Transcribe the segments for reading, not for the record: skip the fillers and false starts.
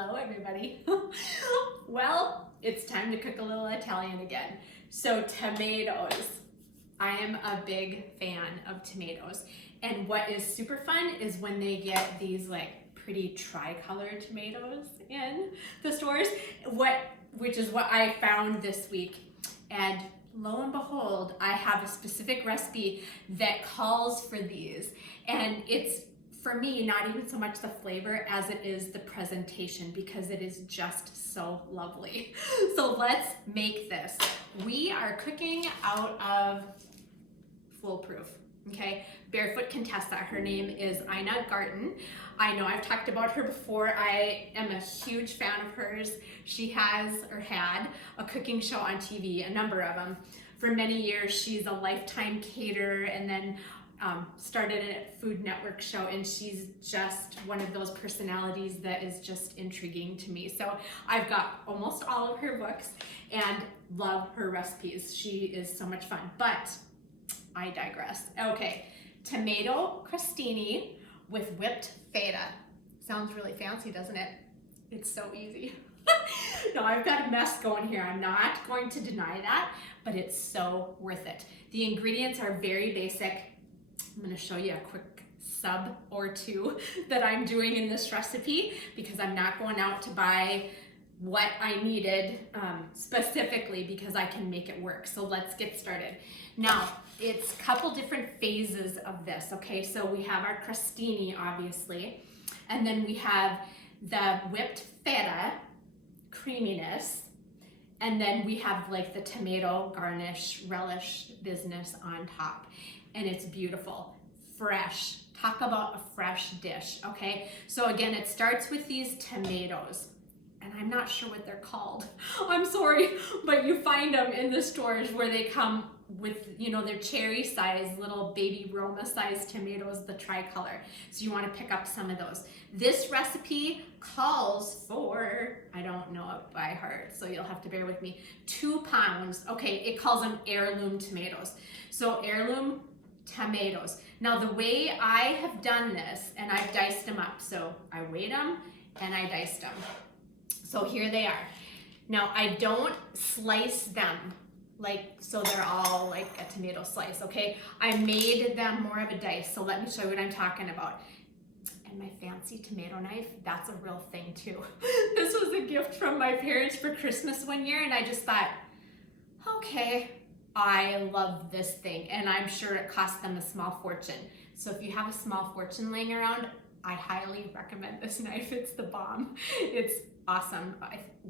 Hello everybody. Well, it's time to cook a little Italian again. So tomatoes. I am a big fan of tomatoes. And what is super fun is when they get these like pretty tri-colored tomatoes in the stores, which is what I found this week. And lo and behold, I have a specific recipe that calls for these. And it's, for me, not even so much the flavor as it is the presentation, because it is just so lovely. So let's make this. We are cooking out of Foolproof, okay? Barefoot Contessa, her name is Ina Garten. I know I've talked about her before. I am a huge fan of hers. She has, or had, a cooking show on TV, a number of them. For many years, she's a Lifetime caterer, and then started a Food Network show, and she's just one of those personalities that is just intriguing to me. So I've got almost all of her books and love her recipes. She is so much fun, but I digress. Okay, tomato crostini with whipped feta. Sounds really fancy, doesn't it? It's so easy. No, I've got a mess going here. I'm not going to deny that, but it's so worth it. The ingredients are very basic. I'm going to show you a quick sub or two that I'm doing in this recipe, because I'm not going out to buy what I needed specifically, because I can make it work. So let's get started. Now, it's a couple different phases of this, okay? So we have our crostini, obviously, and then we have the whipped feta creaminess, and then we have like the tomato garnish relish business on top. And it's beautiful, fresh. Talk about a fresh dish, okay? So again, it starts with these tomatoes, and I'm not sure what they're called. I'm sorry, but you find them in the stores where they come with, you know, their cherry size, little baby Roma sized tomatoes, the tricolor. So you want to pick up some of those. This recipe calls for, I don't know it by heart, so you'll have to bear with me, 2 pounds. Okay, it calls them heirloom tomatoes. So heirloom tomatoes. Now the way I have done this, and I've diced them up, so I weighed them and I diced them. So here they are. Now I don't slice them like so they're all like a tomato slice, okay? I made them more of a dice, so let me show you what I'm talking about. And my fancy tomato knife, that's a real thing too. This was a gift from my parents for Christmas one year, and I just thought, okay, I love this thing, and I'm sure it cost them a small fortune. So if you have a small fortune laying around, I highly recommend this knife. It's the bomb. It's awesome.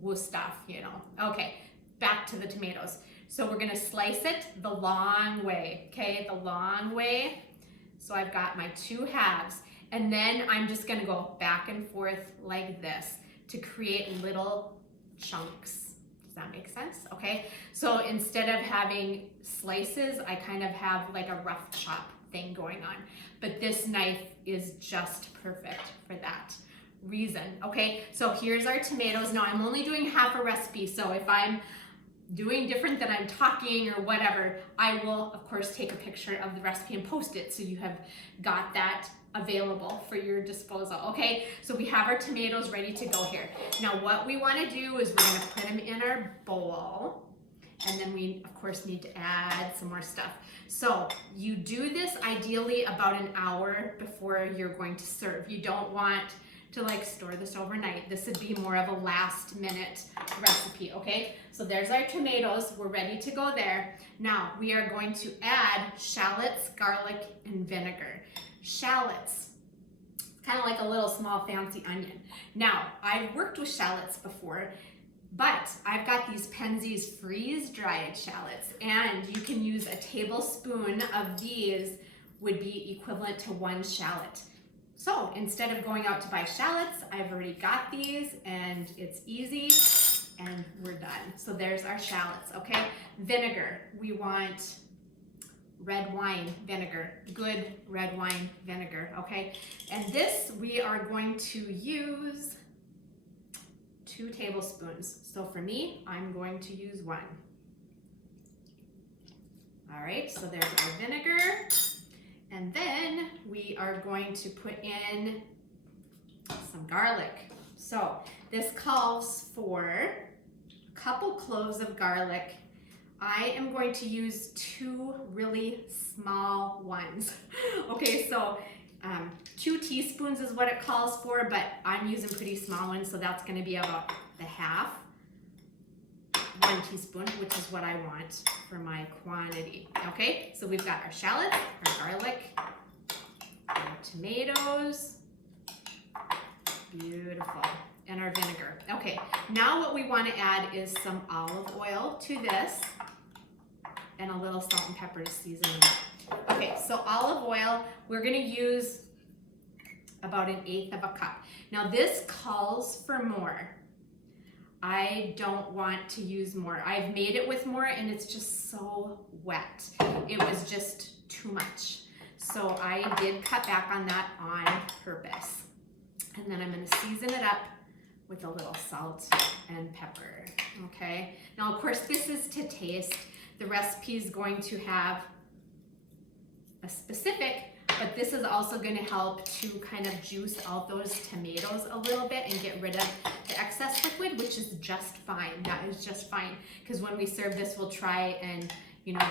Wood stuff, you know. Okay, back to the tomatoes. So we're gonna slice it the long way, okay? The long way. So I've got my 2 halves, and then I'm just gonna go back and forth like this to create little chunks. That makes sense, okay? So instead of having slices, I kind of have like a rough chop thing going on. But this knife is just perfect for that reason, okay? So here's our tomatoes. Now I'm only doing half a recipe, so if I'm doing different than I'm talking or whatever, I will of course take a picture of the recipe and post it so you have got that available for your disposal, okay? So we have our tomatoes ready to go here. Now what we want to do is we're going to put them in our bowl, and then we of course need to add some more stuff. So you do this ideally about an hour before you're going to serve. You don't want to like store this overnight. This would be more of a last minute recipe, okay? So there's our tomatoes, we're ready to go there. Now we are going to add shallots, garlic, and vinegar. Shallots, kind of like a little small fancy onion. Now, I've worked with shallots before, but I've got these Penzeys freeze-dried shallots, and you can use a tablespoon of these would be equivalent to 1 shallot. So instead of going out to buy shallots, I've already got these, and it's easy, and we're done. So there's our shallots, okay? Vinegar, we want red wine vinegar, good red wine vinegar, okay? And this, we are going to use 2 tablespoons. So for me, I'm going to use 1. All right, so there's our vinegar. And then we are going to put in some garlic. So this calls for a couple cloves of garlic. I am going to use 2 really small ones. Okay, so 2 teaspoons is what it calls for, but I'm using pretty small ones, so that's going to be about the half. 1 teaspoon, which is what I want for my quantity. Okay, so we've got our shallots, our garlic, our tomatoes, beautiful, and our vinegar. Okay, now what we want to add is some olive oil to this and a little salt and pepper to season it. Okay, so olive oil, we're going to use about 1/8 of a cup. Now this calls for more. I don't want to use more. I've made it with more and it's just so wet. It was just too much. So I did cut back on that on purpose. And then I'm going to season it up with a little salt and pepper. Okay. Now, of course, this is to taste. The recipe is going to have a specific, but this is also going to help to kind of juice out those tomatoes a little bit and get rid of the excess liquid, which is just fine. That is just fine. Because when we serve this, we'll try and, you know,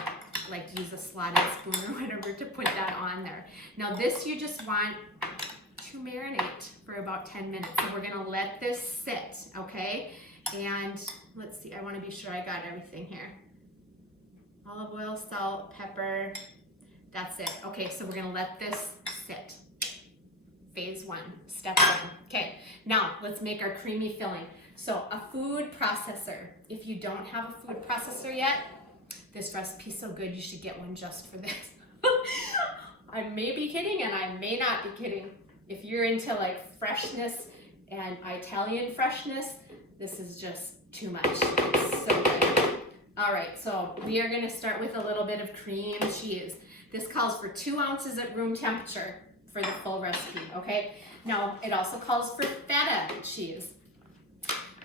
like use a slotted spoon or whatever to put that on there. Now this you just want to marinate for about 10 minutes. So we're gonna let this sit, okay? And let's see, I wanna be sure I got everything here. Olive oil, salt, pepper, that's it. Okay, so we're gonna let this sit. Phase 1, step 1. Okay, now let's make our creamy filling. So a food processor. If you don't have a food processor yet, this recipe's so good you should get one just for this. I may be kidding and I may not be kidding. If you're into like freshness and Italian freshness, this is just too much. It's so good. All right, so we are gonna start with a little bit of cream cheese. This calls for 2 ounces at room temperature for the full recipe, okay? Now, it also calls for feta cheese.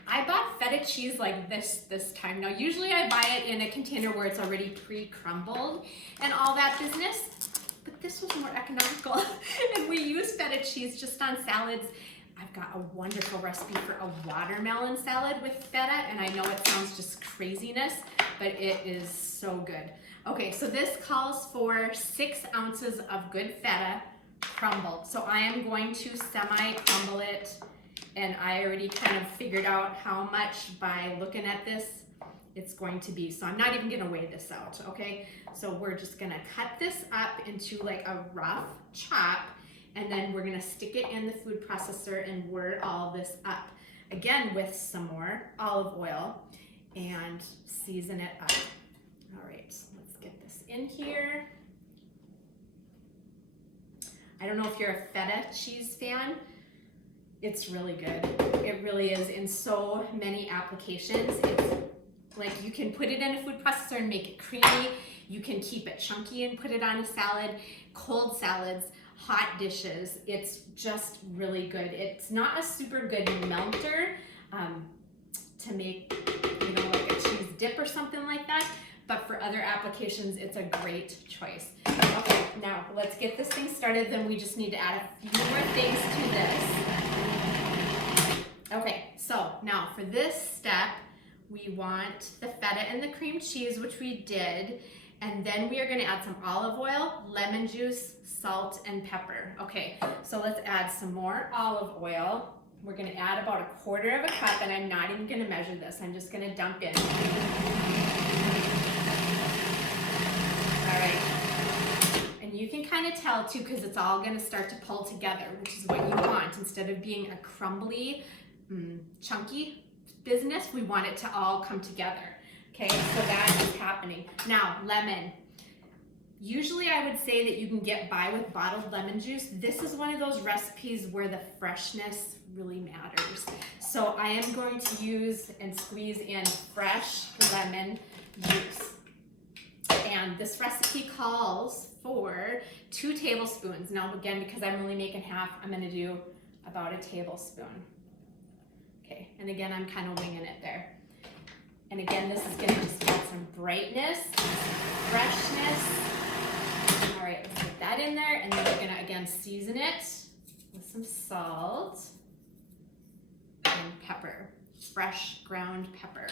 I bought feta cheese like this time. Now, usually I buy it in a container where it's already pre-crumbled and all that business, but this was more economical. And we use feta cheese just on salads. I've got a wonderful recipe for a watermelon salad with feta, and I know it sounds just craziness, but it is so good. Okay, so this calls for 6 ounces of good feta crumbled. So I am going to semi-crumble it, and I already kind of figured out how much by looking at this it's going to be. So I'm not even gonna weigh this out, okay? So we're just gonna cut this up into like a rough chop, and then we're gonna stick it in the food processor and whir all this up. Again, with some more olive oil and season it up. All right, so let's get this in here. I don't know if you're a feta cheese fan. It's really good. It really is in so many applications. It's like you can put it in a food processor and make it creamy. You can keep it chunky and put it on a salad, cold salads, hot dishes. It's just really good. It's not a super good melter to make, you know, like a cheese dip or something like that, but for other applications, it's a great choice. Okay, now let's get this thing started. Then we just need to add a few more things to this. Okay, so now for this step, we want the feta and the cream cheese, which we did, and then we are gonna add some olive oil, lemon juice, salt, and pepper. Okay, so let's add some more olive oil. We're gonna add about 1/4 of a cup, and I'm not even gonna measure this. I'm just gonna dump in. All right, and you can kind of tell too, because it's all gonna start to pull together, which is what you want. Instead of being a crumbly, chunky business, we want it to all come together. Okay, so that is happening. Now, lemon. Usually I would say that you can get by with bottled lemon juice. This is one of those recipes where the freshness really matters. So I am going to use and squeeze in fresh lemon juice. And this recipe calls for 2 tablespoons. Now again, because I'm only making half, I'm gonna do about a tablespoon. Okay, and again, I'm kind of winging it there. And again, this is gonna just add some brightness, freshness. All right, let's put that in there, and then we're gonna again season it with some salt. pepper, fresh ground pepper.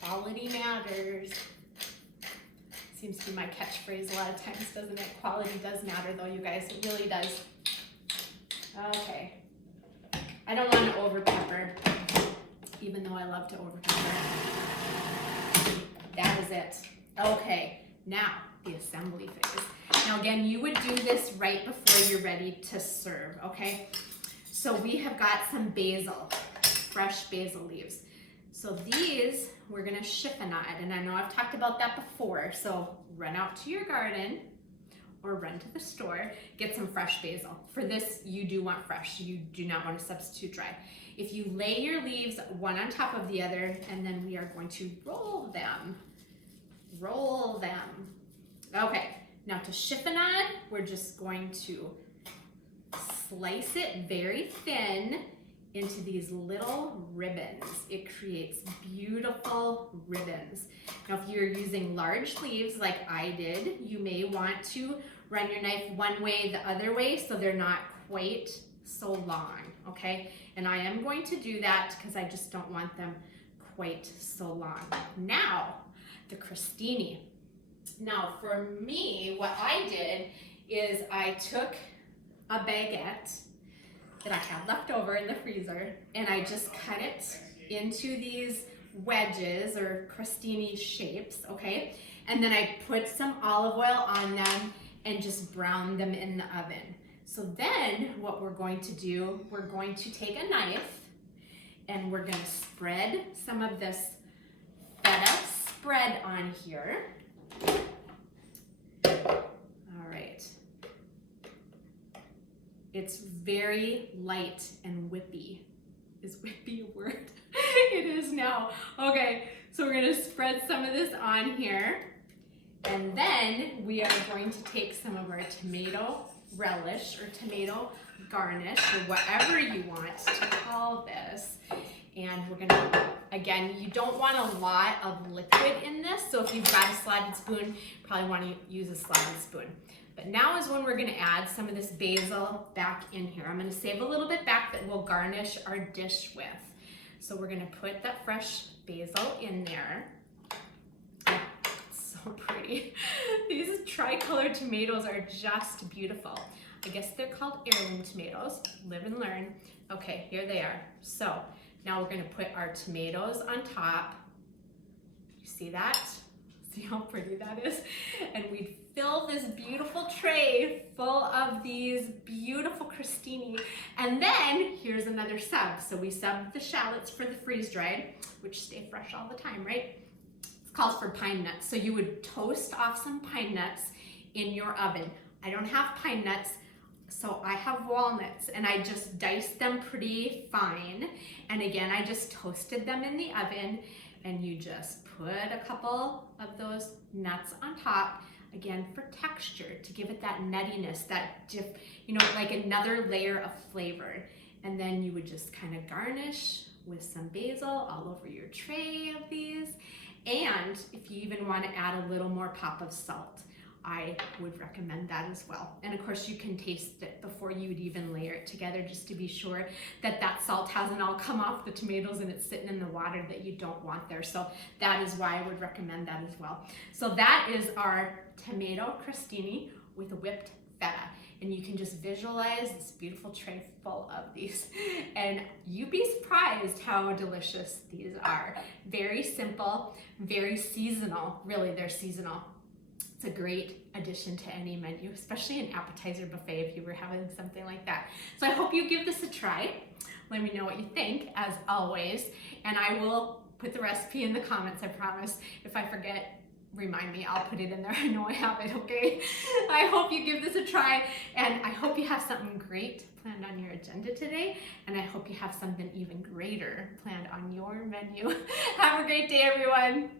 Quality matters. Seems to be my catchphrase a lot of times, doesn't it? Quality does matter though, you guys, it really does. Okay. I don't want to over pepper, even though I love to over pepper. That is it. Okay, now the assembly phase. Now again, you would do this right before you're ready to serve, okay? So we have got some basil, fresh basil leaves. So these we're gonna chiffonade, and I know I've talked about that before, so run out to your garden or run to the store, get some fresh basil. For this, you do want fresh, you do not want to substitute dry. If you lay your leaves one on top of the other, and then we are going to roll them. Roll them. Okay, now to chiffonade, we're just going to slice it very thin into these little ribbons. It creates beautiful ribbons. Now, if you're using large leaves like I did, you may want to run your knife one way, the other way, so they're not quite so long, okay? And I am going to do that because I just don't want them quite so long. Now, the crostini. Now, for me, what I did is I took a baguette that I had left over in the freezer, and I just cut it into these wedges or crostini shapes, okay? And then I put some olive oil on them and just browned them in the oven. So then what we're going to do, we're going to take a knife and we're gonna spread some of this feta spread on here. All right. It's very light and whippy. Is whippy a word? It is now. Okay, so we're gonna spread some of this on here. And then we are going to take some of our tomato relish or tomato garnish or whatever you want to call this. And we're gonna, again, you don't want a lot of liquid in this. So if you've got a slotted spoon, you probably wanna use a slotted spoon. But now is when we're gonna add some of this basil back in here. I'm gonna save a little bit back that we'll garnish our dish with. So we're gonna put that fresh basil in there. Oh, it's so pretty. These tri-colored tomatoes are just beautiful. I guess they're called heirloom tomatoes. Live and learn. Okay, here they are. So now we're gonna put our tomatoes on top. You see that? See how pretty that is? And we fill this beautiful tray full of these beautiful crostini. And then here's another sub. So we sub the shallots for the freeze dried, which stay fresh all the time, right? It calls for pine nuts. So you would toast off some pine nuts in your oven. I don't have pine nuts, so I have walnuts, and I just diced them pretty fine. And again, I just toasted them in the oven, and you just put a couple of those nuts on top, again for texture, to give it that nuttiness, that like another layer of flavor. And then you would just kind of garnish with some basil all over your tray of these. And if you even want to add a little more pop of salt, I would recommend that as well. And of course you can taste it before you would even layer it together, just to be sure that that salt hasn't all come off the tomatoes and it's sitting in the water that you don't want there. So that is why I would recommend that as well. So that is our tomato crostini with whipped feta. And you can just visualize this beautiful tray full of these. And you'd be surprised how delicious these are. Very simple, very seasonal. Really, they're seasonal. It's a great addition to any menu, especially an appetizer buffet if you were having something like that. So I hope you give this a try. Let me know what you think, as always. And I will put the recipe in the comments, I promise. If I forget, remind me, I'll put it in there. I know I have it, okay? I hope you give this a try, and I hope you have something great planned on your agenda today, and I hope you have something even greater planned on your menu. Have a great day, everyone.